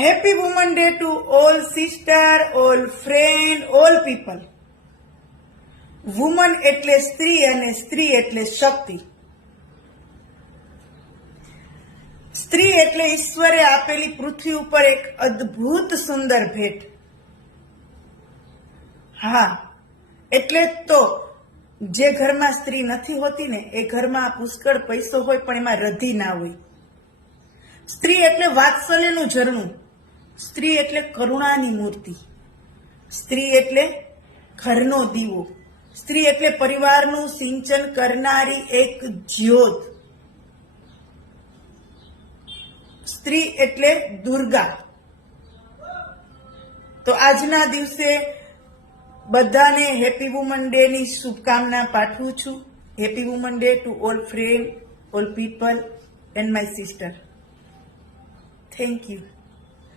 Happy Women Day to all sister, all friend, all people. Woman એટલે સ્ત્રી અને સ્ત્રી એટલે શક્તિ. સ્ત્રી એટલે ઈશ્વરે આપેલી પૃથ્વી ઉપર એક અદ્ભુત સુંદર ભેટ. હા, એટલે જ તો જે ઘરમાં સ્ત્રી નથી હોતી ને એ ઘરમાં પુષ્કળ પૈસો હોય પણ એમાં રધી ના હોય. સ્ત્રી એટલે વાત્સલ્યનું ઝરણું. સ્ત્રી એટલે કરુણાની મૂર્તિ. સ્ત્રી એટલે ઘરનો દીવો. સ્ત્રી એટલે પરિવારનું સિંચન કરનારી એક જ્યોત. સ્ત્રી એટલે દુર્ગા. તો આજના દિવસે બધાને હેપી વુમન ડે ની શુભકામના પાઠવું છું. Happy woman day to all friend, all people and my sister. Thank you.